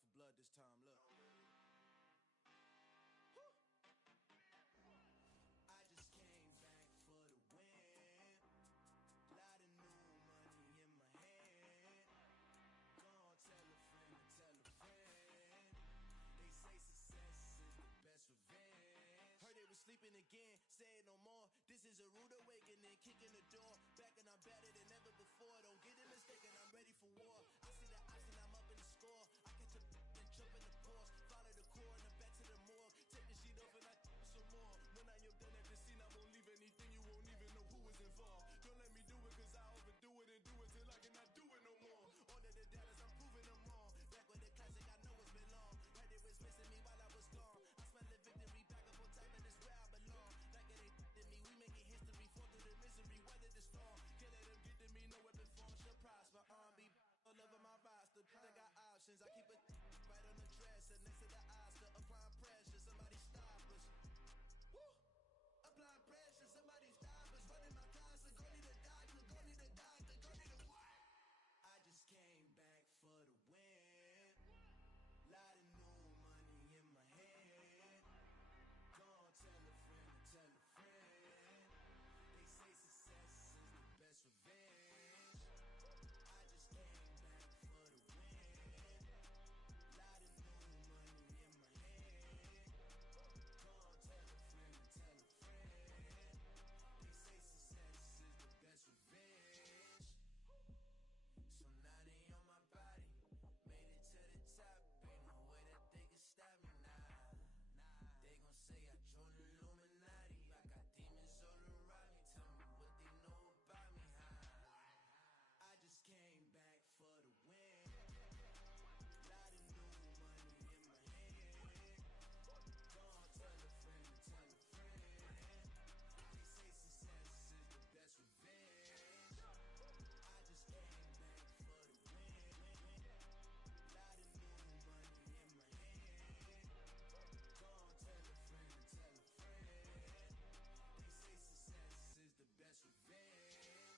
for blood this time, look. I just came back for the win. Lot of new money in my hand. Gonna tell a friend to tell a friend. They say success is the best revenge. Heard they was sleeping again, say it no more. This is a rude awakening, kicking the door. Back and I'm better than ever before. Don't get it mistaken, I'm ready for war. I see the option, I'm up in the score. I catch a and jump in the course. Follow the core and the back to the morgue. Take the sheet off and I some more. When I am done at the scene, I won't leave anything. You won't even know who was involved. Don't let me do it cause I overdo it and do it till I cannot do it no more. Order the Dallas, I'm proving them all. Back with the classic, I know it's been long. Heard they was missing me while I was gone. I smell the victory back up on time and it's where I belong. Like it ain't to me, we making history. Fall through the misery, weather the storm. Can't let them get to me, no weapon form should prosper. R&B all over my roster. I got options, I keep it right on the dresser. Next to the Oscar, applying pressure. Somebody stop us. Woo! Applying pressure, somebody stop us. Running my closet, go need a doctor, go need a doctor, go need a what? I just came back for the win. Lot of new money in my hand. Gonna tell a friend to tell a friend. They say success is the best revenge. I just came back for the win. Lot of new money in my hand. Gonna tell a friend to tell a friend. They say success is the best revenge. So now they on my body. Made it to the top. Ain't no way that they can stop me now. They gon' say I joined the Illuminati. I got demons all around me. Tell me what they know about me, huh? I just came back for the win. Lot of new money in my hand. Gonna tell a friend to tell a friend. They say success is the best revenge. I just came back for the win. Lot of new money in my hand. Gonna tell a friend to tell a friend. They say success is the best revenge. Yeah.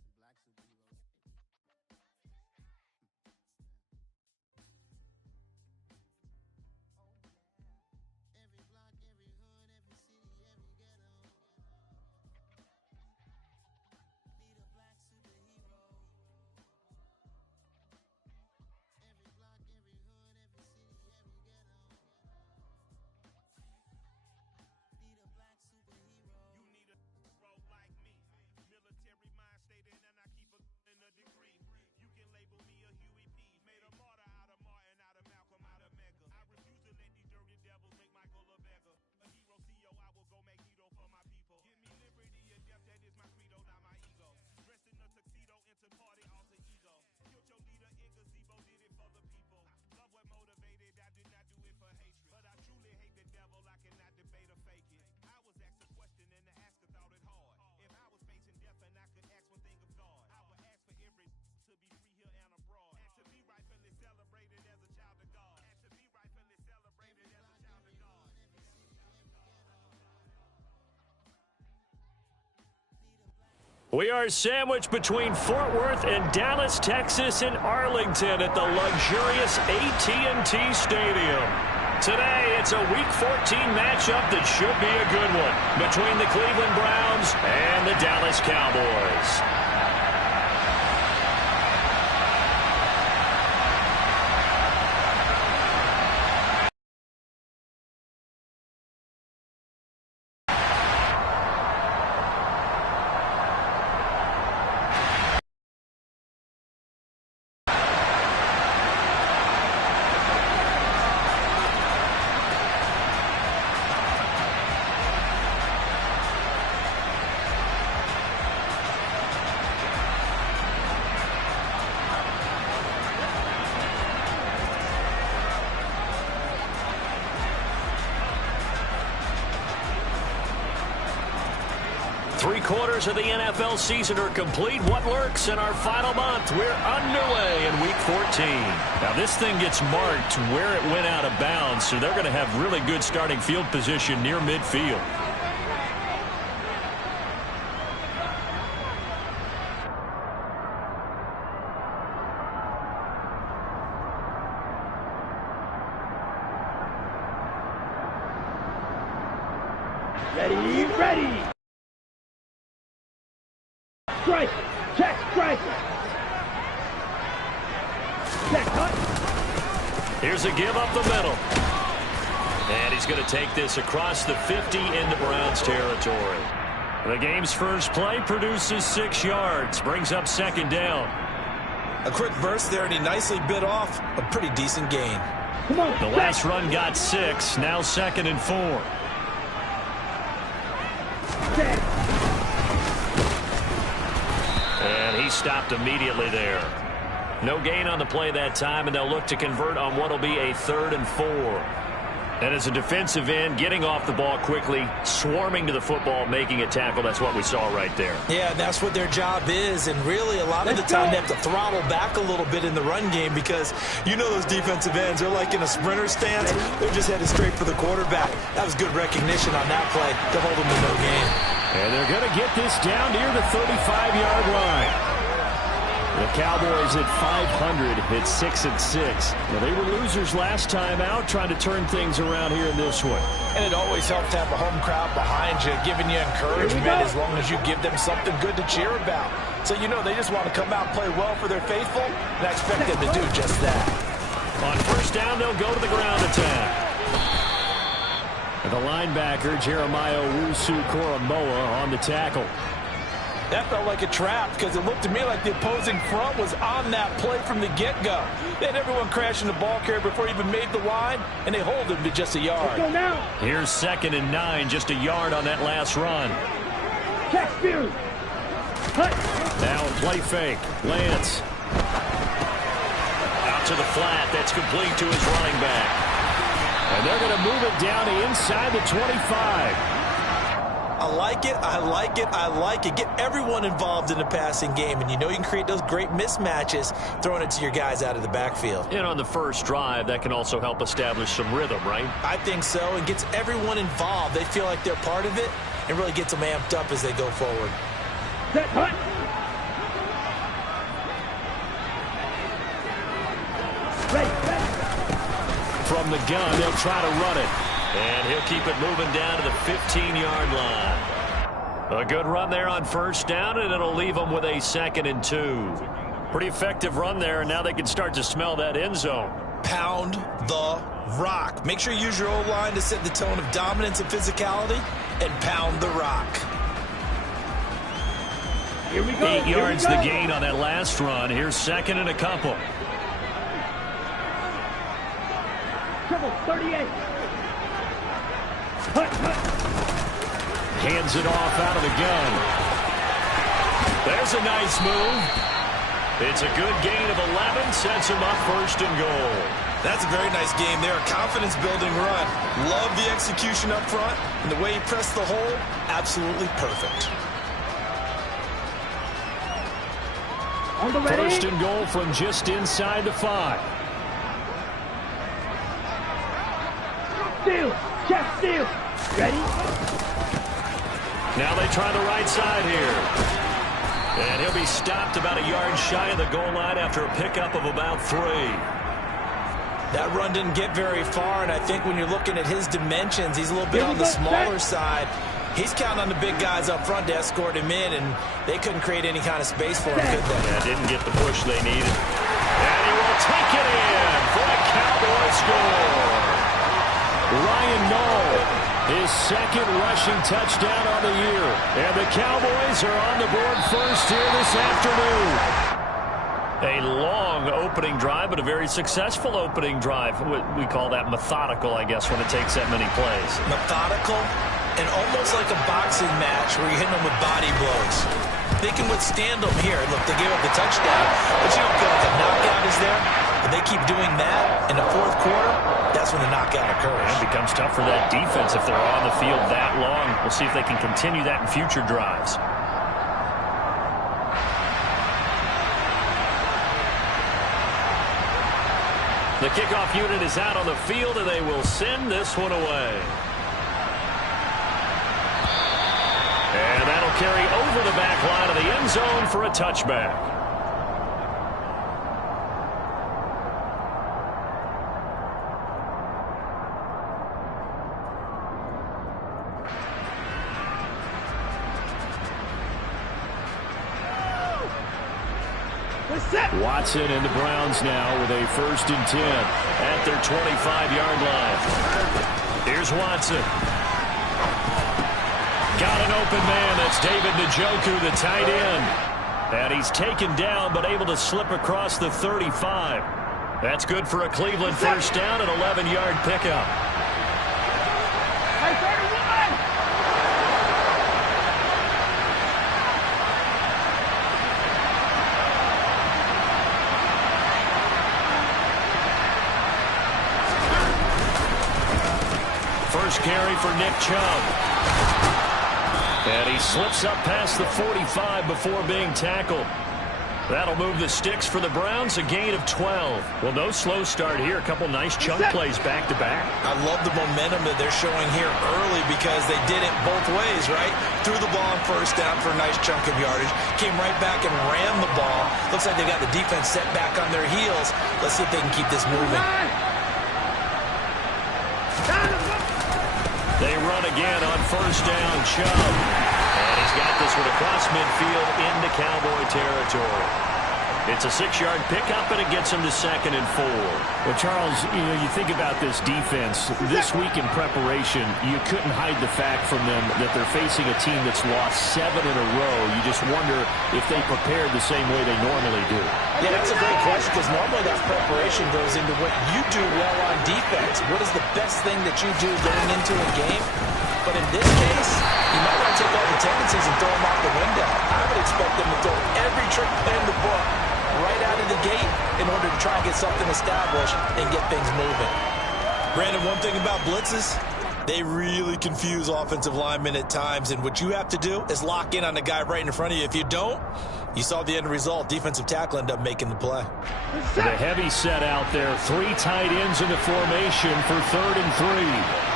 Sound like some superheroes. Some black superheroes. Every block, every hood, every city, every ghetto. Need a black superhero. Every block, every hood, every city, every ghetto. Need a black superhero. You need a hero like me. Military mind stated, and I keep a in a degree. You can label me a Huey P. Made a martyr out of Martin, out of Malcolm, out of Mega. I refuse to let these dirty devils make Michael a beggar. A hero CEO, I will go Magneto for my people. Give me liberty and death, that is my credo, not my ego. Dressed in a tuxedo, into party, alter ego. Killed your leader in gazebo, did it for the people. Love what motivated, I did not do it for hatred. But I truly hate the devil, I cannot debate or fake it. I was asked a question and the asker thought it hard. If I was facing death and I could ask one thing of God, I would ask for every to be free here and abroad. And to be rightfully celebrated as a child of God. And to be rightfully celebrated as a child of God. We are sandwiched between Fort Worth and Dallas, Texas, and Arlington at the luxurious AT&T Stadium. Today, it's a Week 14 matchup that should be a good one between the Cleveland Browns and the Dallas Cowboys. 3/4 of the NFL season are complete. What lurks in our final month? We're underway in Week 14. Now, this thing gets marked where it went out of bounds, so they're going to have really good starting field position near midfield. Ready, ready! Strike! Check, strike! Check, cut! Here's a give up the middle. And he's going to take this across the 50 into Browns territory. The game's first play produces 6 yards, brings up second down. A quick burst there, and he nicely bit off a pretty decent gain. Come on, The last run got 6, now 2nd and 4. check! And he stopped immediately there. No gain on the play that time, and they'll look to convert on what will be a 3rd and 4. And as a defensive end, getting off the ball quickly, swarming to the football, making a tackle, that's what we saw right there. Yeah, that's what their job is, and really a lot of the time they have to throttle back a little bit in the run game because you know those defensive ends, they're like in a sprinter stance. They're just headed straight for the quarterback. That was good recognition on that play to hold them to no gain. And they're going to get this down near the 35-yard line. The Cowboys at 500 hit 6-6. Well, they were losers last time out, trying to turn things around here in this one. And it always helps to have a home crowd behind you, giving you encouragement as long as you give them something good to cheer about. So you know they just want to come out and play well for their faithful, and I expect them to do just that. On first down, they'll go to the ground attack. And the linebacker, Jeremiah Owusu-Koramoah, on the tackle. That felt like a trap because it looked to me like the opposing front was on that play from the get-go. They had everyone crashing the ball carrier before he even made the line, and they hold him to just a yard. Let's go now! Here's 2nd and 9, just a yard on that last run. Check, spear! Cut! Now a play fake. Lance. Out to the flat. That's complete to his running back. And they're going to move it down to inside the 25. I like it, I like it, I like it. Get everyone involved in the passing game, and you know you can create those great mismatches throwing it to your guys out of the backfield. And on the first drive, that can also help establish some rhythm, right? I think so, and gets everyone involved. They feel like they're part of it, and really gets them amped up as they go forward. Set, cut! Ready, ready! From the gun, they'll try to run it. And he'll keep it moving down to the 15-yard line. A good run there on first down, and it'll leave them with a 2nd and 2. Pretty effective run there, and now they can start to smell that end zone. Pound the rock. Make sure you use your O-line to set the tone of dominance and physicality, and pound the rock. Here we go! 8 here yards we the go. gain on that last run. Here's 2nd and a couple. Triple, 38! Cut, cut! Hands it off out of the gun. There's a nice move. It's a good gain of 11, sets him up 1st and goal. That's a very nice game there. A confidence-building run. Love the execution up front, and the way he pressed the hole, absolutely perfect. On the ready! 1st and goal from just inside the 5. Steal! Check, steal! Ready? Now they try the right side here. And he'll be stopped about a yard shy of the goal line after a pickup of about 3. That run didn't get very far, and I think when you're looking at his dimensions, he's a little bit on the smaller side. He's counting on the big guys up front to escort him in, and they couldn't create any kind of space for him, could they? Yeah, didn't get the push they needed. And he will take it in for a Cowboy score. Ryan Knoll, his 2nd rushing touchdown on the year. And the Cowboys are on the board first here this afternoon. A long opening drive, but a very successful opening drive. We call that methodical, I guess, when it takes that many plays. Methodical and almost like a boxing match where you're hitting them with body blows. They can withstand them here. Look, they gave up the touchdown, but you don't feel like a knockout is there. But they keep doing that in the 4th quarter. That's that's when the knockout occurs. It becomes tough for that defense if they're on the field that long. We'll see if they can continue that in future drives. The kickoff unit is out on the field, and they will send this one away. And that'll carry over the back line of the end zone for a touchback. Watson and the Browns now with a 1st and 10 at their 25-yard line. Here's Watson. Got an open man. That's David Njoku, the tight end. And he's taken down but able to slip across the 35. That's good for a Cleveland 1st down and 11-yard pickup. First carry for Nick Chubb. And he slips up past the 45 before being tackled. That'll move the sticks for the Browns, a gain of 12. Well, no slow start here. A couple nice chunk plays back-to-back. I love the momentum that they're showing here early because they did it both ways, right? Threw the ball on 1st down for a nice chunk of yardage. Came right back and ran the ball. Looks like they got the defense set back on their heels. Let's see if they can keep this moving. They run again on 1st down, Chubb. And he's got this one across midfield into Cowboy territory. It's a 6-yard pickup, and it gets him to 2nd and 4. Well, Charles, you think about this defense. This week in preparation, you couldn't hide the fact from them that they're facing a team that's lost 7 in a row. You just wonder if they prepared the same way they normally do. Yeah, that's a great question because normally that preparation goes into what you do well on defense. What is the best thing that you do going into a game? But in this case, you might want to take all the tendencies and throw them out the window. I would expect them to throw every trick in the book right out of the gate in order to try and get something established and get things moving. Brandon, one thing about blitzes, they really confuse offensive linemen at times, and what you have to do is lock in on the guy right in front of you. If you don't, you saw the end result. Defensive tackle ended up making the play. The heavy set out there. 3 tight ends in the formation for 3rd and 3.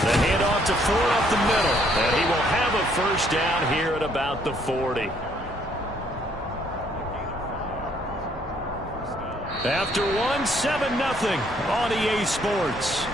The handoff to Ford up the middle, and he will have a 1st down here at about the 40. After 7-0 on EA Sports.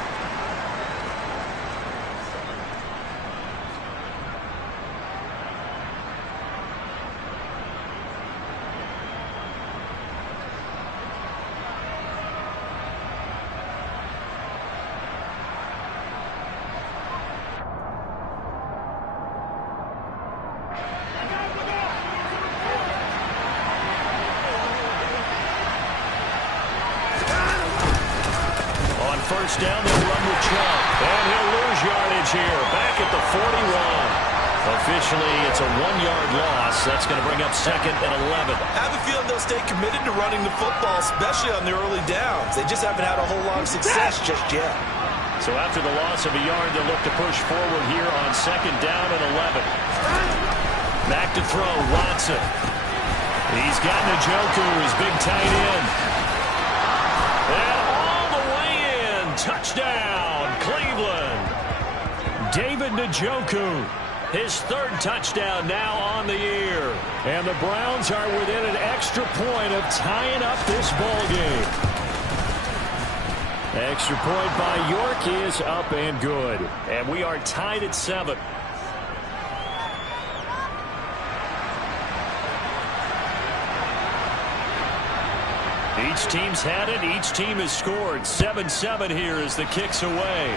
First down, they'll run with Chubb. And he'll lose yardage here. Back at the 41. Officially, it's a 1-yard loss. That's going to bring up 2nd and 11. I have a feeling they'll stay committed to running the football, especially on the early downs. They just haven't had a whole lot of success just yet. So after the loss of a yard, they'll look to push forward here on 2nd down and 11. Back to throw, Watson. He's got Njoku, his big tight end. And all the way in. Touchdown, Cleveland. David Njoku, his 3rd touchdown now on the year. And the Browns are within an extra point of tying up this ball game. Extra point by York is up and good. And we are tied at 7. Each team's had it. Each team has scored. 7-7 here as the kick's away.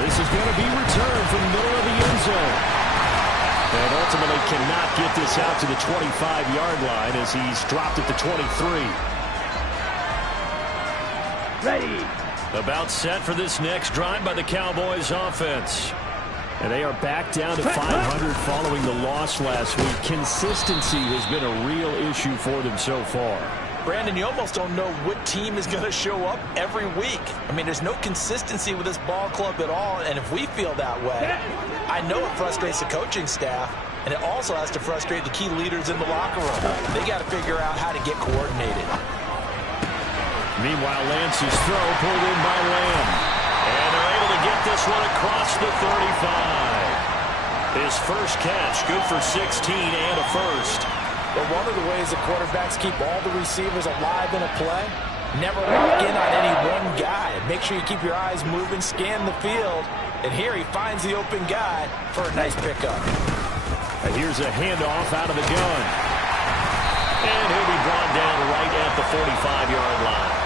This is going to be returned from the middle of the end zone. And ultimately cannot get this out to the 25-yard line as he's dropped at the 23. Ready. About set for this next drive by the Cowboys offense. And they are back down to 500 following the loss last week. Consistency has been a real issue for them so far. Brandon, you almost don't know what team is going to show up every week. I mean, there's no consistency with this ball club at all, and if we feel that way, I know it frustrates the coaching staff, and it also has to frustrate the key leaders in the locker room. They got to figure out how to get coordinated. Meanwhile, Lance's throw pulled in by Lamb. And they're able to get this one across the 35. His first catch, good for 16 and a first. But one of the ways that quarterbacks keep all the receivers alive in a play, never lock in on any one guy. Make sure you keep your eyes moving, scan the field, and here he finds the open guy for a nice pickup. And here's a handoff out of the gun. And he'll be brought down right at the 45-yard line.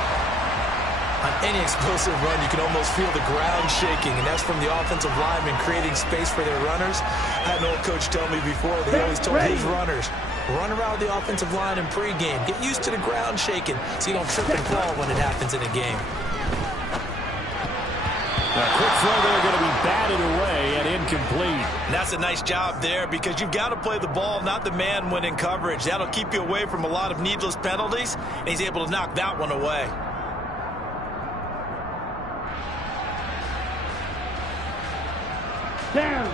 On any explosive run, you can almost feel the ground shaking, and that's from the offensive linemen creating space for their runners. I had an old coach tell me before, they always told his runners, run around the offensive line in pregame. Get used to the ground shaking so you don't trip and fall when it happens in a game. A quick throw there going to be batted away and incomplete. And that's a nice job there because you've got to play the ball, not the man when in coverage. That'll keep you away from a lot of needless penalties, and he's able to knock that one away. Down.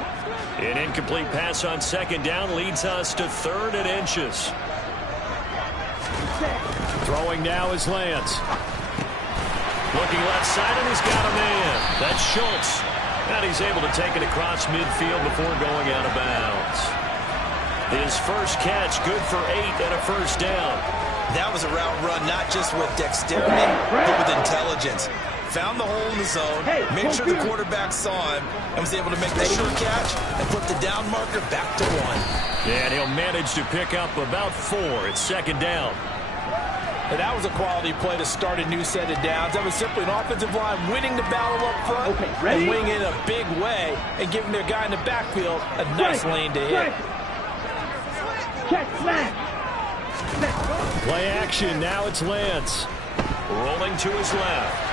An incomplete pass on second down leads us to 3rd and inches. Throwing now is Lance. Looking left side, and he's got a man. That's Schultz. And he's able to take it across midfield before going out of bounds. His first catch, good for 8 and a first down. That was a route run not just with dexterity, but with intelligence. Found the hole in the zone, made sure the quarterback saw him, and was able to make the sure catch and put the down marker back to 1. And he'll manage to pick up about 4. It's second down. And that was a quality play to start a new set of downs. That was simply an offensive line winning the battle up front and winning in a big way and giving their guy in the backfield a nice lane to hit. Check, smack. Play action. Now it's Lance. Rolling to his left.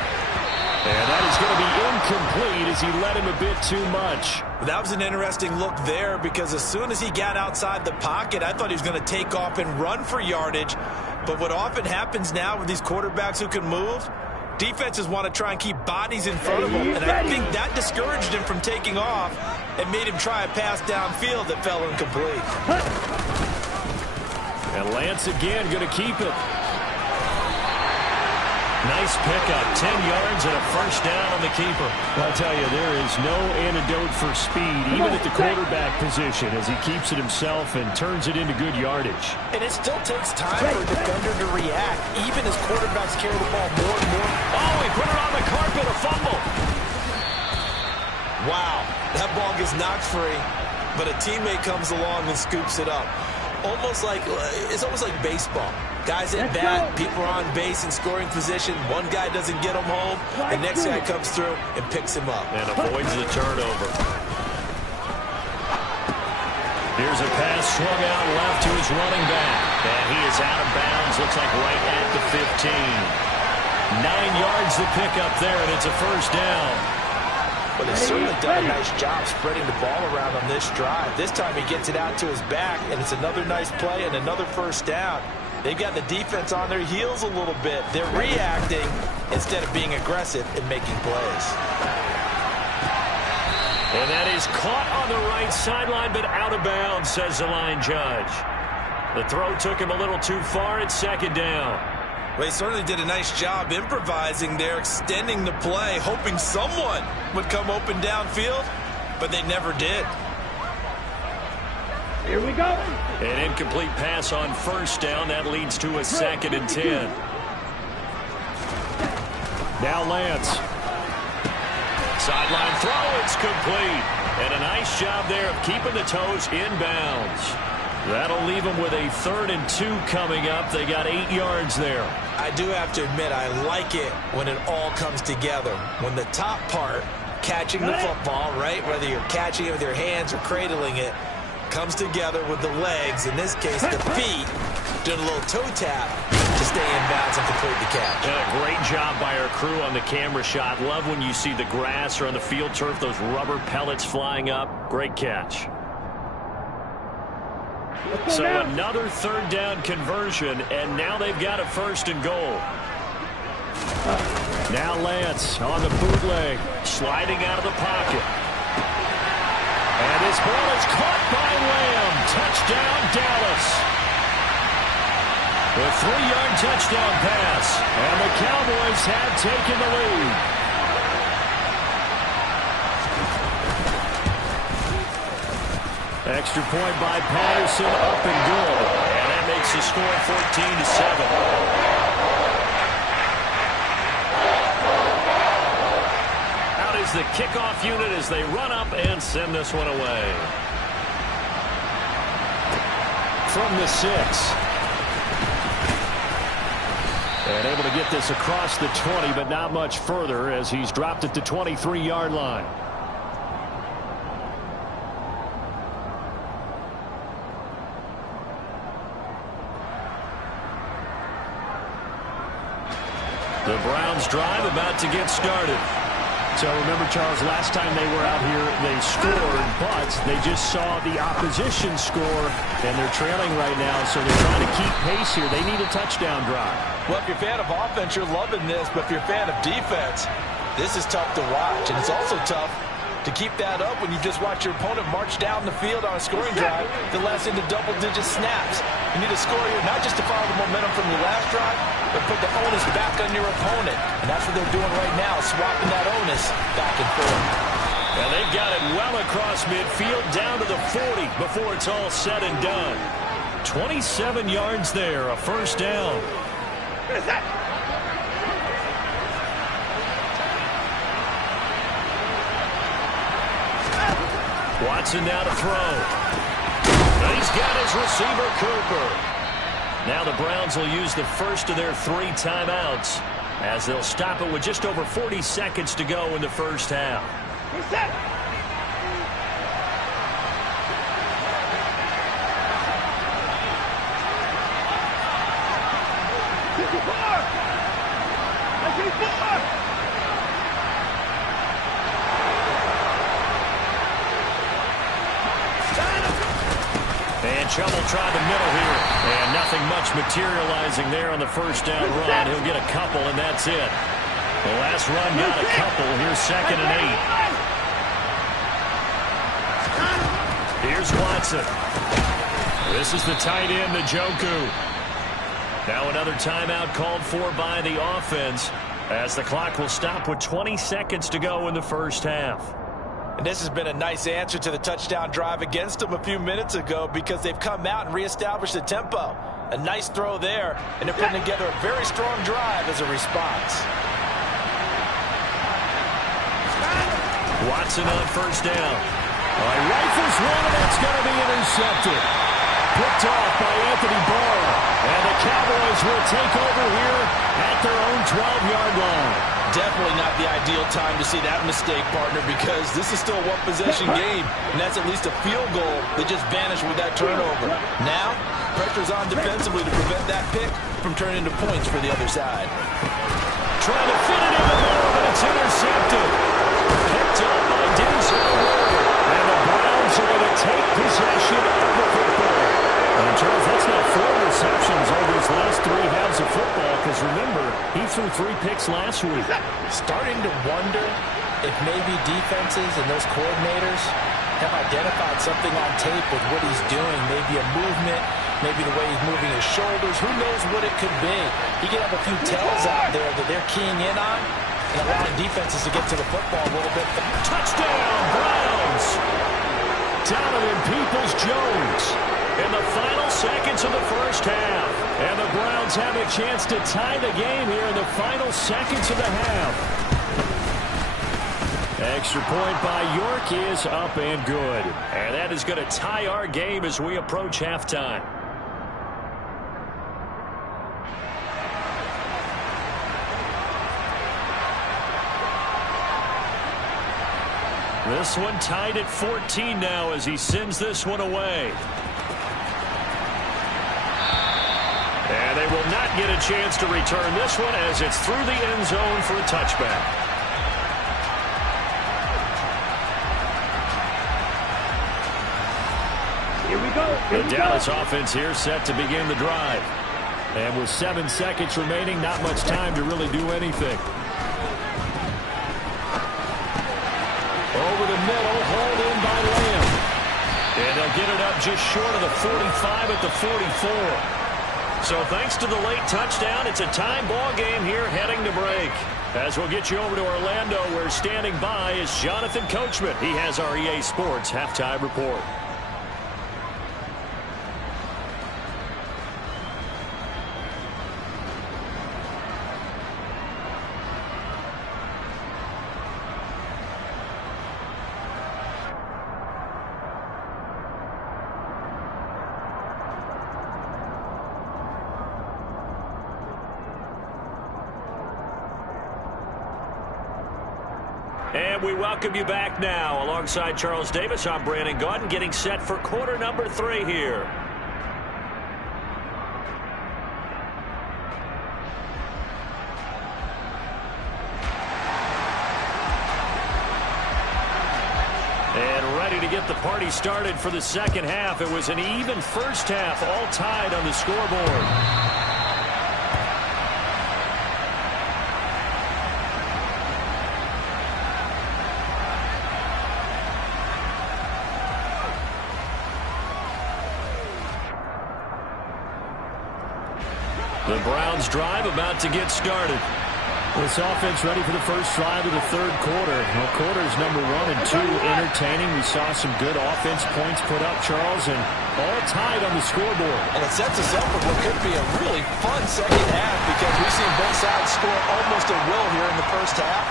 And that is going to be incomplete as he led him a bit too much. That was an interesting look there because as soon as he got outside the pocket, I thought he was going to take off and run for yardage. But what often happens now with these quarterbacks who can move, defenses want to try and keep bodies in front of him. And I think that discouraged him from taking off and made him try a pass downfield that fell incomplete. And Lance again going to keep it. Nice pickup, 10 yards and a first down on the keeper. Well, I'll tell you, there is no antidote for speed, even at the quarterback position, as he keeps it himself and turns it into good yardage. And it still takes time for a defender to react, even as quarterbacks carry the ball more and more. Oh, he put it on the carpet, a fumble. Wow, that ball gets knocked free, but a teammate comes along and scoops it up. It's almost like baseball. Guys at bat, people are on base in scoring position. One guy doesn't get him home. The next guy comes through and picks him up. And avoids the turnover. Here's a pass swung out left to his running back. And he is out of bounds, looks like right at the 15. 9 yards to pick up there, and it's a first down. But he's certainly done a nice job spreading the ball around on this drive. This time he gets it out to his back, and it's another nice play and another first down. They've got the defense on their heels a little bit. They're reacting instead of being aggressive and making plays. And that is caught on the right sideline, but out of bounds, says the line judge. The throw took him a little too far. It's second down. Well, he certainly did a nice job improvising there, extending the play, hoping someone would come open downfield, but they never did. Here we go. An incomplete pass on first down. That leads to a 2nd and 10. Now Lance. Sideline throw, it's complete. And a nice job there of keeping the toes inbounds. That'll leave them with a 3rd and 2 coming up. They got 8 yards there. I do have to admit, I like it when it all comes together. When the top part, catching the football, right, whether you're catching it with your hands or cradling it, comes together with the legs, in this case the feet, doing a little toe tap, to stay in bounds and complete the catch. And a great job by our crew on the camera shot. Love when you see the grass or on the field turf, those rubber pellets flying up. Great catch. So another third down conversion, and now they've got a 1st and goal. Now Lance on the bootleg, sliding out of the pocket. And this ball is caught by Lamb. Touchdown, Dallas. A 3-yard touchdown pass, and the Cowboys have taken the lead. Extra point by Patterson, up and good. And that makes the score 14-7. Out is the kickoff unit as they run up and send this one away. From the 6. And able to get this across the 20, but not much further as he's dropped at the 23-yard line. The Browns drive about to get started. So remember, Charles, last time they were out here, they scored, but they just saw the opposition score, and they're trailing right now, so they're trying to keep pace here. They need a touchdown drive. Well, if you're a fan of offense, you're loving this, but if you're a fan of defense, this is tough to watch, and it's also tough to keep that up when you just watch your opponent march down the field on a scoring drive that lasts into double-digit snaps. You need to score here not just to follow the momentum from your last drive, but put the onus back on your opponent. And that's what they're doing right now, swapping that onus back and forth. And they've got it well across midfield down to the 40 before it's all said and done. 27 yards there, a 1st down. Watson now to throw. He's got his receiver, Cooper. Now the Browns will use the first of their 3 timeouts as they'll stop it with just over 40 seconds to go in the first half. And Chubb will try the middle here. And nothing much materializing there on the 1st down run. He'll get a couple, and that's it. The last run got a couple. Here's 2nd and 8. Here's Watson. This is the tight end, Njoku. Now another timeout called for by the offense as the clock will stop with 20 seconds to go in the first half. And this has been a nice answer to the touchdown drive against them a few minutes ago because they've come out and reestablished the tempo. A nice throw there, and they're putting together a very strong drive as a response. Watson on 1st down. Rifles one, and it's going to be intercepted. Picked off by Anthony Barr. And the Cowboys will take over here at their own 12-yard line. Definitely not the ideal time to see that mistake, partner, because this is still a one-possession game, and that's at least a field goal that just vanished with that turnover. Now, pressure's on defensively to prevent that pick from turning into points for the other side. Trying to fit it in the middle, but it's intercepted. Picked up by Denzel Ward. And the Browns are going to take possession of the football. And Charles, that's not 4 receptions over his last 3 halves of football, because remember, he threw 3 picks last week. Starting to wonder if maybe defenses and those coordinators have identified something on tape with what he's doing, maybe a movement, maybe the way he's moving his shoulders. Who knows what it could be? He could have a few tells out there that they're keying in on and allowing defenses to get to the football a little bit. Touchdown, Browns! Donovan Peoples-Jones in the final seconds of the first half. And the Browns have a chance to tie the game here in the final seconds of the half. Extra point by York is up and good. And that is going to tie our game as we approach halftime. This one tied at 14 now as he sends this one away. And they will not get a chance to return this one as it's through the end zone for a touchback. Here we go. The Dallas offense here set to begin the drive. And with 7 seconds remaining, not much time to really do anything. Over the middle, hauled in by Lamb. And they'll get it up just short of the 45 at the 44. So thanks to the late touchdown, it's a time ball game here heading to break. As we'll get you over to Orlando, where standing by is Jonathan Coachman. He has our EA Sports halftime report. And we welcome you back now. Alongside Charles Davis, I'm Brandon Gaudin, getting set for quarter number 3 here. And ready to get the party started for the second half. It was an even first half, all tied on the scoreboard. The Browns drive about to get started. This offense ready for the first drive of the third quarter. Well, quarters number 1 and 2 entertaining. We saw some good offense points put up, Charles, and all tied on the scoreboard. And it sets us up for what could be a really fun second half because we've seen both sides score almost at will here in the first half.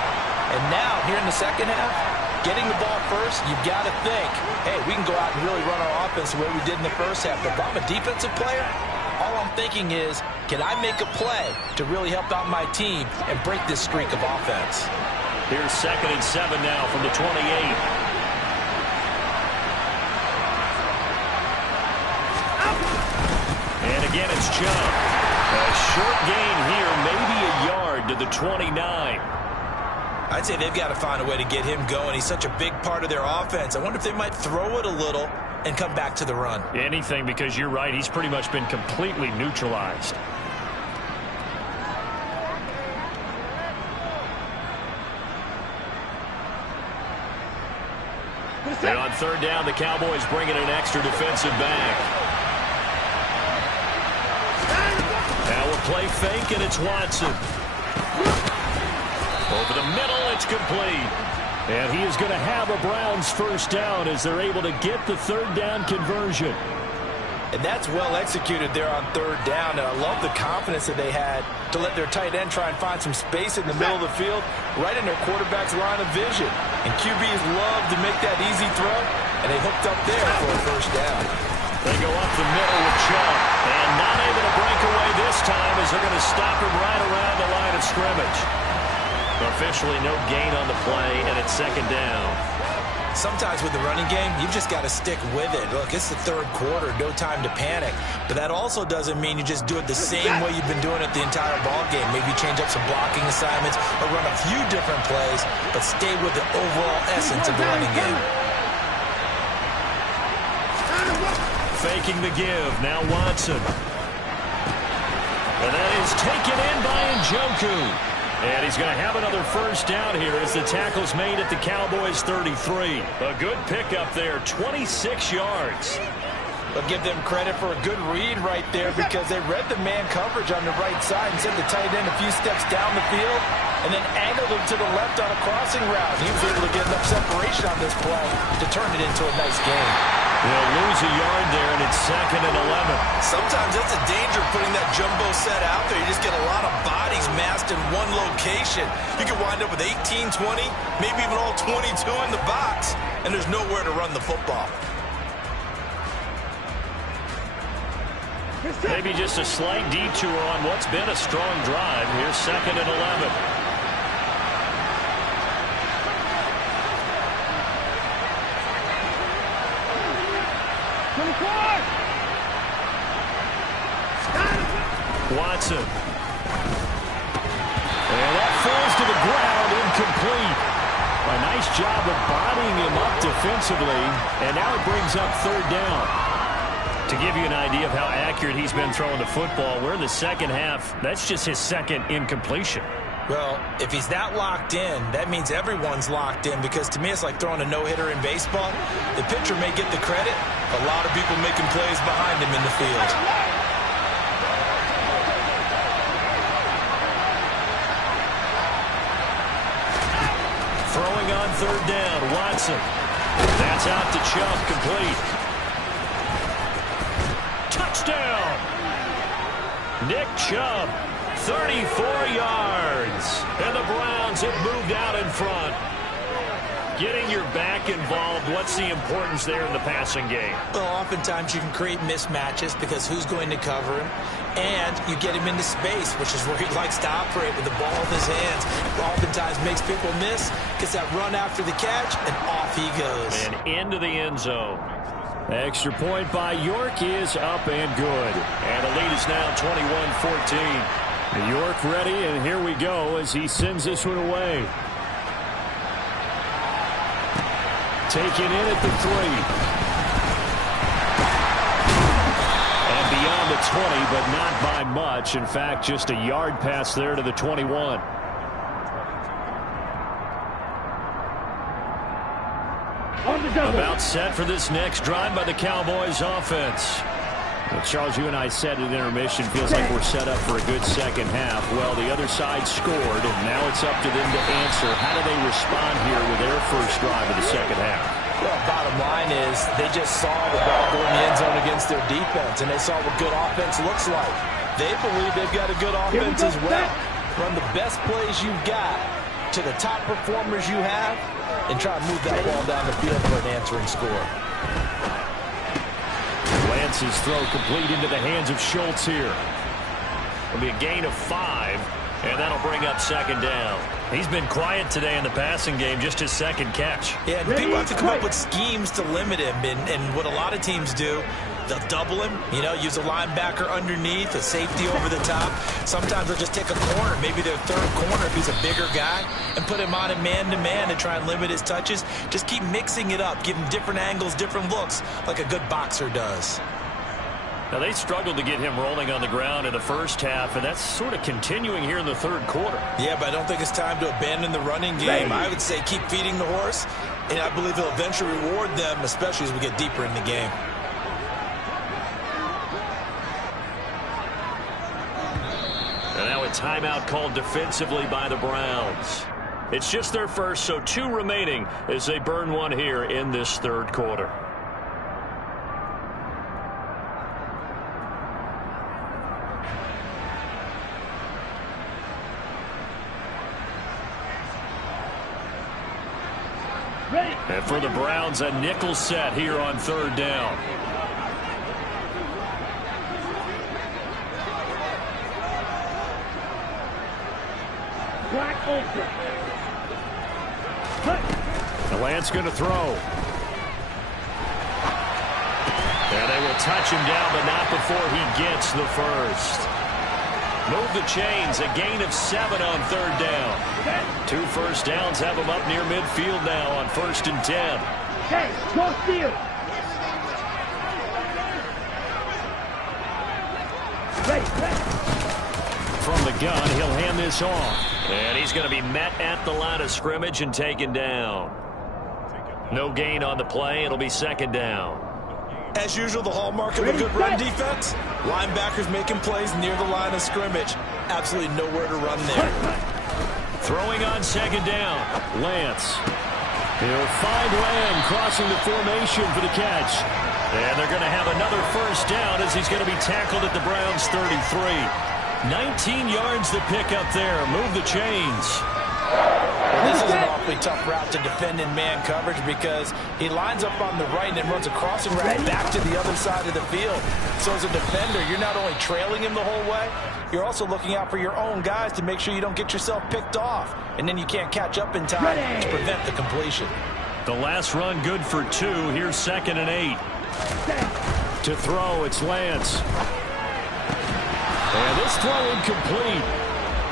And now, here in the second half, getting the ball first, you've got to think, hey, we can go out and really run our offense the way we did in the first half. But if I'm a defensive player, all I'm thinking is, can I make a play to really help out my team and break this streak of offense? Here's 2nd and 7 now from the 28. And again, it's Chubb. A short gain here, maybe a yard to the 29. I'd say they've got to find a way to get him going. He's such a big part of their offense. I wonder if they might throw it a little and come back to the run. Anything, because you're right, he's pretty much been completely neutralized. And on 3rd down, the Cowboys bring in an extra defensive back. Now we'll play fake, and it's Watson. Over the middle, it's complete. And he is going to have a Browns first down as they're able to get the 3rd down conversion. And that's well executed there on 3rd down. And I love the confidence that they had to let their tight end try and find some space in the middle of the field, right in their quarterback's line of vision. And QBs love to make that easy throw, and they hooked up there for a first down. They go up the middle with Chubb, and not able to break away this time as they're going to stop him right around the line of scrimmage. Officially no gain on the play, and it's 2nd down. Sometimes with the running game, you've just got to stick with it. Look, it's the 3rd quarter, no time to panic. But that also doesn't mean you just do it the same way you've been doing it the entire ball game. Maybe change up some blocking assignments or run a few different plays, but stay with the overall essence of the running game. Faking the give, now Watson. And that is taken in by Njoku. And he's going to have another first down here as the tackle's made at the Cowboys' 33. A good pickup there, 26 yards. But give them credit for a good read right there because they read the man coverage on the right side and sent the tight end a few steps down the field and then angled him to the left on a crossing route. He was able to get enough separation on this play to turn it into a nice game. They'll lose a yard there, and it's 2nd and 11. Sometimes that's a danger putting that jumbo set out there. You just get a lot of bodies massed in one location. You could wind up with 18, 20, maybe even all 22 in the box, and there's nowhere to run the football. Maybe just a slight detour on what's been a strong drive. Here's 2nd and 11. Watson. And that falls to the ground, incomplete. A nice job of bodying him up defensively, and now it brings up third down. To give you an idea of how accurate he's been throwing the football, we're in the second half. That's just his second incompletion. Well, if he's that locked in, that means everyone's locked in, because to me it's like throwing a no-hitter in baseball. The pitcher may get the credit, a lot of people making plays behind him in the field. Throwing on third down, Watson. That's out to Chubb, complete. Touchdown! Nick Chubb, 34 yards. And the Browns have moved out in front. Getting your back involved, what's the importance there in the passing game? Well, oftentimes you can create mismatches because who's going to cover him? And you get him into space, which is where he likes to operate with the ball in his hands. Oftentimes makes people miss, gets that run after the catch, and off he goes. And into the end zone. Extra point by York is up and good. And the lead is now 21-14. York ready, and here we go as he sends this one away. Taken in at the 3. And beyond the 20, but not by much. In fact, just a yard pass there to the 21. About set for this next drive by the Cowboys offense. Well, Charles, you and I said at intermission, feels like we're set up for a good second half. Well, the other side scored, and now it's up to them to answer. How do they respond here with their first drive of the second half? Well, bottom line is they just saw the ball go in the end zone against their defense, and they saw what good offense looks like. They believe they've got a good offense as well. Run the best plays you've got to the top performers you have, and try to move that ball down the field for an answering score. Lance's throw complete into the hands of Schultz here. It'll be a gain of 5, and that'll bring up second down. He's been quiet today in the passing game, just his second catch. Yeah, and people have to come up with schemes to limit him, and what a lot of teams do, they'll double him, use a linebacker underneath, a safety over the top. Sometimes they'll just take a corner, maybe their third corner if he's a bigger guy, and put him on a man-to-man to try and limit his touches. Just keep mixing it up, give him different angles, different looks, like a good boxer does. Now, they struggled to get him rolling on the ground in the first half, and that's sort of continuing here in the third quarter. Yeah, but I don't think it's time to abandon the running game. I would say keep feeding the horse, and I believe he'll eventually reward them, especially as we get deeper in the game. And now a timeout called defensively by the Browns. It's just their first, so 2 remaining as they burn one here in this third quarter. And for the Browns, a nickel set here on third down. And Lance going to throw. And they will touch him down, but not before he gets the first. Move the chains, a gain of 7 on third down. 2 first downs have him up near midfield now on 1st and 10. Okay, go steal. Ready. From the gun, he'll hand this off. And he's going to be met at the line of scrimmage and taken down. No gain on the play. It'll be second down. As usual, the hallmark of a good run defense, linebackers making plays near the line of scrimmage. Absolutely nowhere to run there. Throwing on second down, Lance. He'll find Lamb crossing the formation for the catch. And they're going to have another first down as he's going to be tackled at the Browns' 33. 19 yards to pick up there. Move the chains. Well, this is an awfully tough route to defend in man coverage because he lines up on the right and then runs a crossing route back to the other side of the field. So as a defender, you're not only trailing him the whole way, you're also looking out for your own guys to make sure you don't get yourself picked off. And then you can't catch up in time to prevent the completion. The last run good for 2. Here's 2nd and 8. To throw, it's Lance. And this throw incomplete.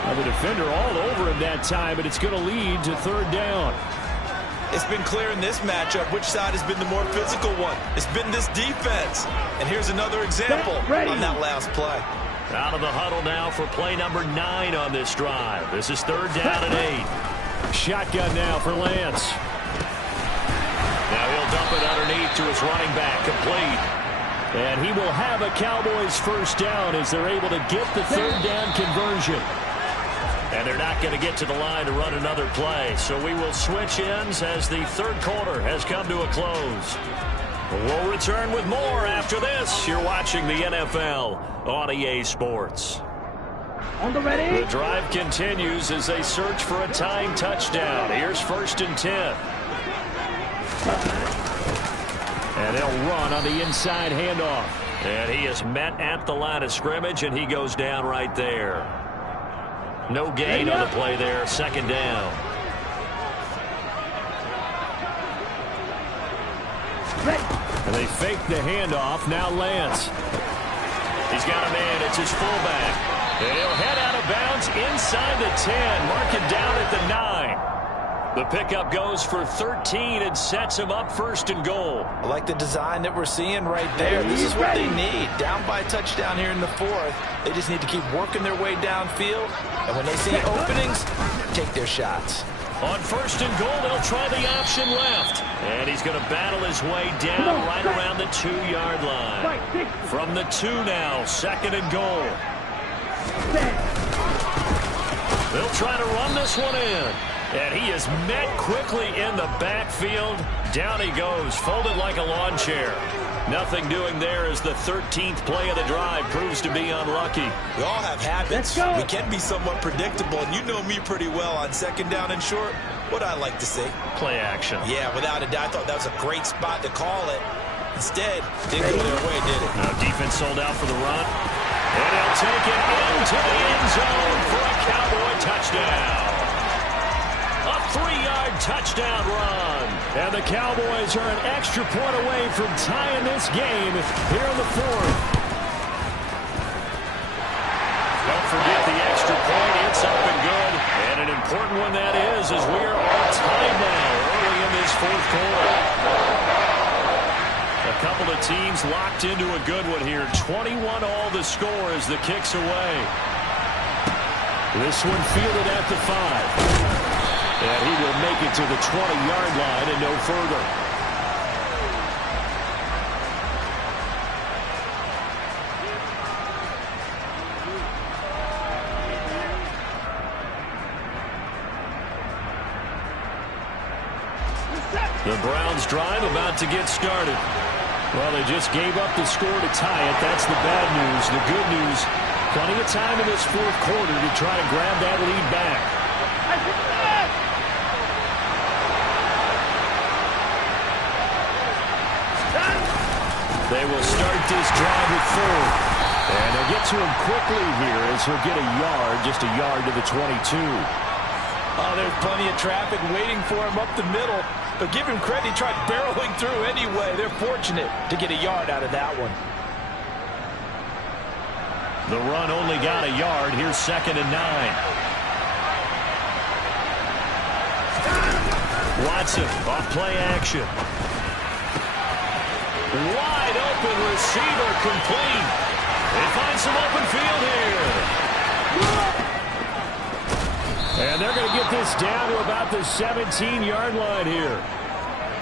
The defender all over him that time, but it's going to lead to third down. It's been clear in this matchup which side has been the more physical one. It's been this defense. And here's another example on that last play. Out of the huddle now for play number 9 on this drive. This is third down and 8. Shotgun now for Lance. Now he'll dump it underneath to his running back, complete. And he will have a Cowboys first down as they're able to get the third down conversion. And they're not going to get to the line to run another play. So we will switch ends as the third quarter has come to a close. We'll return with more after this. You're watching the NFL on EA Sports. On the ready. The drive continues as they search for a tying touchdown. Here's 1st and 10. And they'll run on the inside handoff. And he is met at the line of scrimmage, and he goes down right there. No gain on the play there. 2nd down. And they fake the handoff. Now Lance. He's got a man. It's his fullback. And he'll head out of bounds inside the 10. Mark it down at the 9. The pickup goes for 13 and sets him up 1st and goal. I like the design that we're seeing right there. This is what they need. Down by a touchdown here in the 4th. They just need to keep working their way downfield. And when they see openings, take their shots. On 1st and goal, they'll try the option left. And he's going to battle his way down right around the 2-yard line. From the 2 now, 2nd and goal. They'll try to run this one in. And he is met quickly in the backfield. Down he goes, folded like a lawn chair. Nothing doing there as the 13th play of the drive proves to be unlucky. We all have habits. We can be somewhat predictable, and you know me pretty well on 2nd down and short. What I like to see. Play action. Yeah, without a doubt. I thought that was a great spot to call it. Instead, didn't go their way, did it? Now defense sold out for the run. And they'll take it into the end zone for a Cowboy touchdown. A 3-yard touchdown run. And the Cowboys are an extra point away from tying this game here in the 4th. Don't forget the extra point. It's up and good. And an important one that is, as we are all tied now early in this 4th quarter. A couple of teams locked into a good one here. 21 all the score as the kick's away. This one fielded at the 5. And he will make it to the 20-yard line and no further. The Browns drive about to get started. Well, they just gave up the score to tie it. That's the bad news. The good news, plenty of time in this 4th quarter to try to grab that lead back. They will start this drive with 4th. And they'll get to him quickly here as he'll get a yard, just a yard to the 22. Oh, there's plenty of traffic waiting for him up the middle. But give him credit, he tried barreling through anyway. They're fortunate to get a yard out of that one. The run only got a yard. Here's 2nd and 9. Watson off play action. Wide open receiver, complete. They find some open field here. And they're going to get this down to about the 17-yard line here.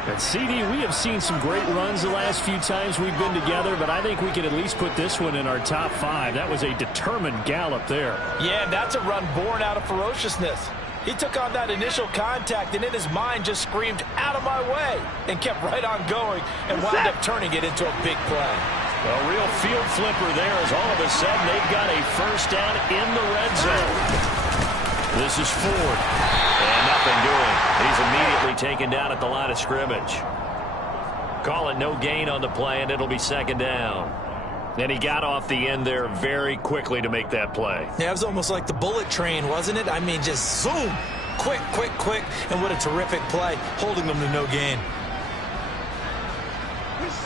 And CD, we have seen some great runs the last few times we've been together, but I think we can at least put this one in our top 5. That was a determined gallop there. Yeah, and that's a run born out of ferociousness. He took on that initial contact and in his mind just screamed, "Out of my way," and kept right on going and wound up turning it into a big play. A real field flipper there as all of a sudden they've got a first down in the red zone. This is Ford. And nothing doing. He's immediately taken down at the line of scrimmage. Call it no gain on the play, and it'll be 2nd down. And he got off the end there very quickly to make that play. Yeah, it was almost like the bullet train, wasn't it? I mean, just zoom. Quick, quick, quick. And what a terrific play, holding them to no gain.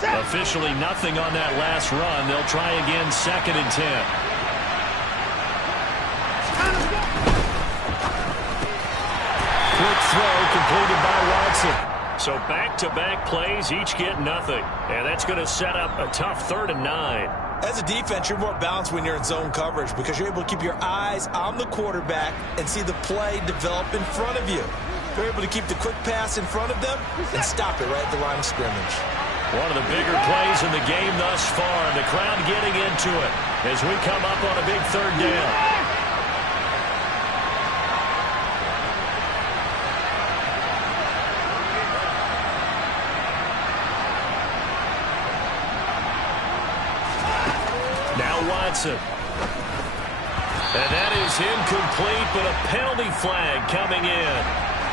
Officially nothing on that last run. They'll try again 2nd and 10. quick throw completed by Watson. So back-to-back plays, each get nothing. And that's going to set up a tough 3rd and 9. As a defense, you're more balanced when you're in zone coverage because you're able to keep your eyes on the quarterback and see the play develop in front of you. You're able to keep the quick pass in front of them and stop it right at the line of scrimmage. One of the bigger plays in the game thus far. The crowd getting into it as we come up on a big 3rd down. Watson. And that is incomplete, but a penalty flag coming in.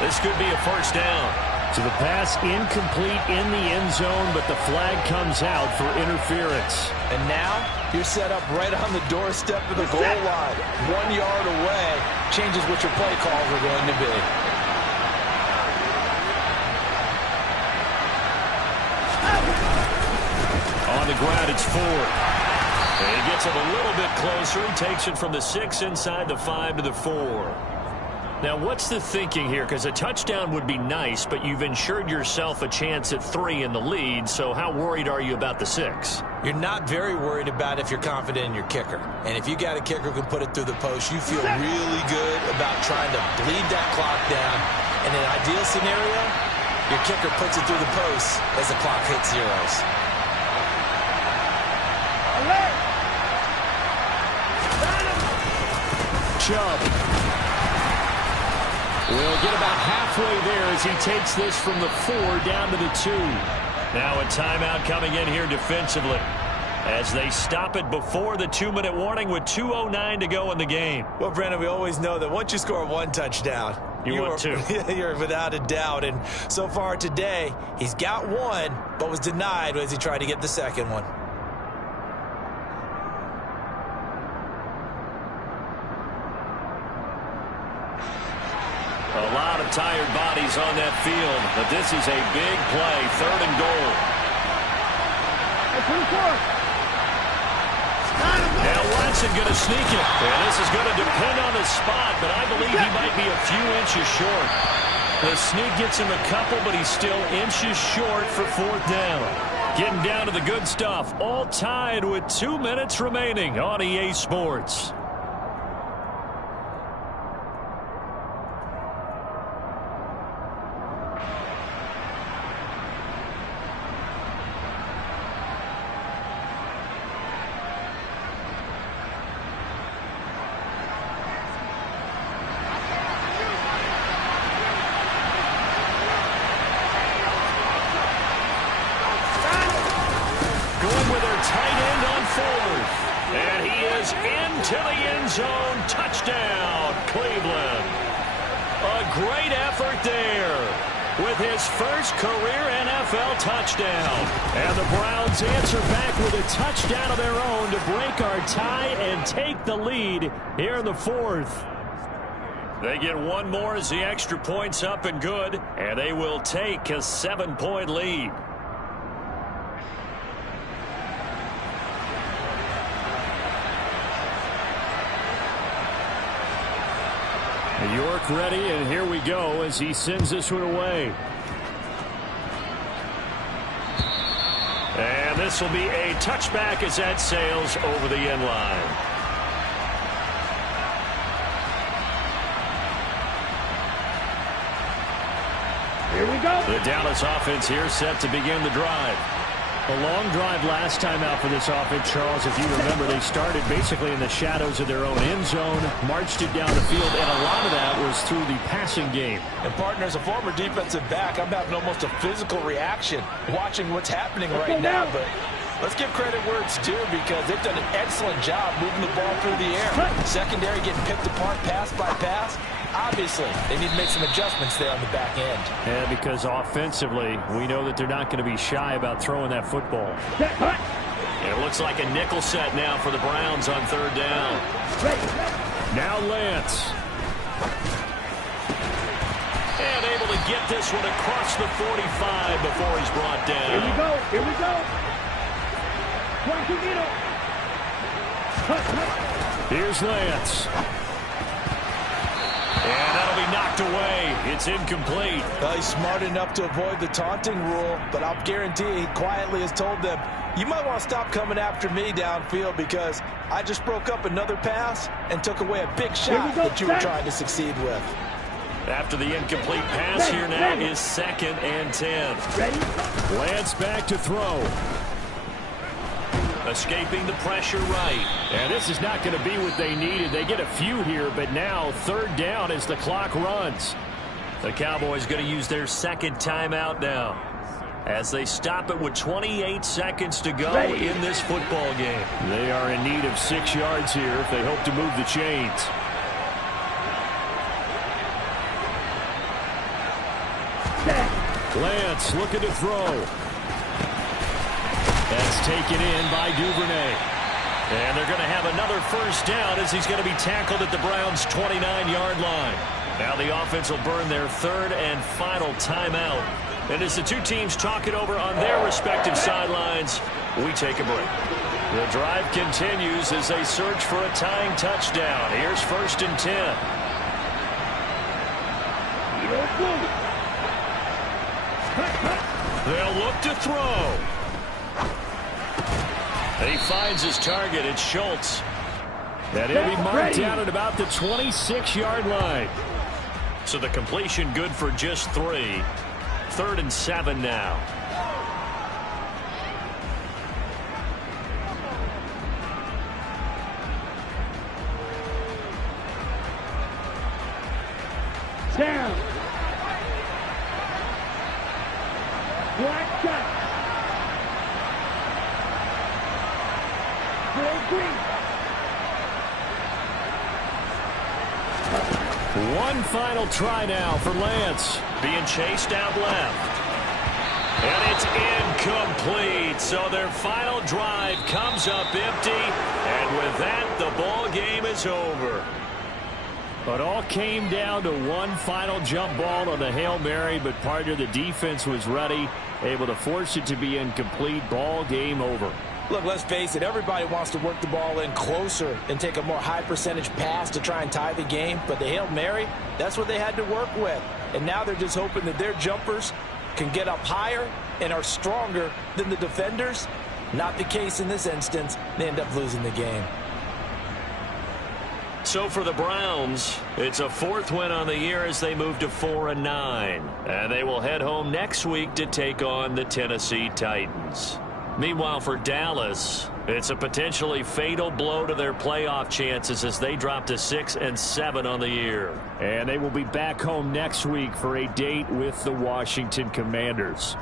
This could be a 1st down. So the pass incomplete in the end zone, but the flag comes out for interference. And now you're set up right on the doorstep of the goal line. 1 yard away changes what your play calls are going to be. On the ground, it's Ford. And he gets it a little bit closer. He takes it from the 6 inside the 5 to the 4. Now, what's the thinking here? Because a touchdown would be nice, but you've ensured yourself a chance at 3 in the lead. So how worried are you about the 6? You're not very worried about if you're confident in your kicker. And if you got a kicker who can put it through the post, you feel really good about trying to bleed that clock down. In an ideal scenario, your kicker puts it through the post as the clock hits zeros. Chubb will get about halfway there as he takes this from the 4 down to the 2. Now a timeout coming in here defensively as they stop it before the 2-minute warning with 2:09 to go in the game. Well, Brandon, we always know that once you score 1 touchdown, want 2. You're without a doubt. And so far today, he's got 1, but was denied as he tried to get the second one. A lot of tired bodies on that field, but this is a big play, 3rd and goal. Now Watson going to sneak it. And this is going to depend on the spot, but I believe he might be a few inches short. The sneak gets him a couple, but he's still inches short for 4th down. Getting down to the good stuff. All tied with 2 minutes remaining on EA Sports. To the end zone, touchdown, Cleveland. A great effort there with his first career NFL touchdown. And the Browns answer back with a touchdown of their own to break our tie and take the lead here in the 4th. They get 1 more as the extra point's up and good, and they will take a 7-point lead. York ready, and here we go as he sends this one away. And this will be a touchback as that sails over the end line. Here we go. The Dallas offense here set to begin the drive. A long drive last time out for this offense, Charles. If you remember, they started basically in the shadows of their own end zone, marched it down the field, and a lot of that was through the passing game. And, partner, as a former defensive back, I'm having almost a physical reaction watching what's happening right now. But let's give credit where it's due because they've done an excellent job moving the ball through the air. Secondary getting picked apart pass by pass. Obviously, they need to make some adjustments there on the back end. Yeah, because offensively, we know that they're not going to be shy about throwing that football. It looks like a nickel set now for the Browns on 3rd down. Now Lance. And able to get this one across the 45 before he's brought down. Here we go. Here we go. Here's Lance. And that'll be knocked away It's incomplete. He's smart enough to avoid the taunting rule, but I'll guarantee he quietly has told them, you might want to stop coming after me downfield because I just broke up another pass and took away a big shot that you were trying to succeed with. After the incomplete pass, here now is 2nd and 10. Lance back to throw. Escaping the pressure right. And this is not going to be what they needed. They get a few here, but now 3rd down as the clock runs. The Cowboys going to use their 2nd timeout now as they stop it with 28 seconds to go in this football game. They are in need of 6 yards here if they hope to move the chains. Lance looking to throw. That's taken in by Duvernay. And they're going to have another 1st down as he's going to be tackled at the Browns' 29-yard line. Now the offense will burn their 3rd and final timeout. And as the two teams talk it over on their respective sidelines, we take a break. The drive continues as they search for a tying touchdown. Here's 1st and 10. They'll look to throw. He finds his target. It's Schultz. And he'll be marked down at about the 26-yard line. So the completion good for just 3. 3rd and 7 now. Down. Black shot. One final try now for Lance. Being chased out left. And it's incomplete. So their final drive comes up empty. And with that, the ball game is over. It all came down to one final jump ball on the Hail Mary, but part of the defense was ready, able to force it to be incomplete. Ball game over. Look, let's face it, everybody wants to work the ball in closer and take a more high percentage pass to try and tie the game. But the Hail Mary, that's what they had to work with. And now they're just hoping that their jumpers can get up higher and are stronger than the defenders. Not the case in this instance. They end up losing the game. So for the Browns, it's a 4th win on the year as they move to 4-9. And they will head home next week to take on the Tennessee Titans. Meanwhile, for Dallas, it's a potentially fatal blow to their playoff chances as they drop to 6-7 on the year. And they will be back home next week for a date with the Washington Commanders.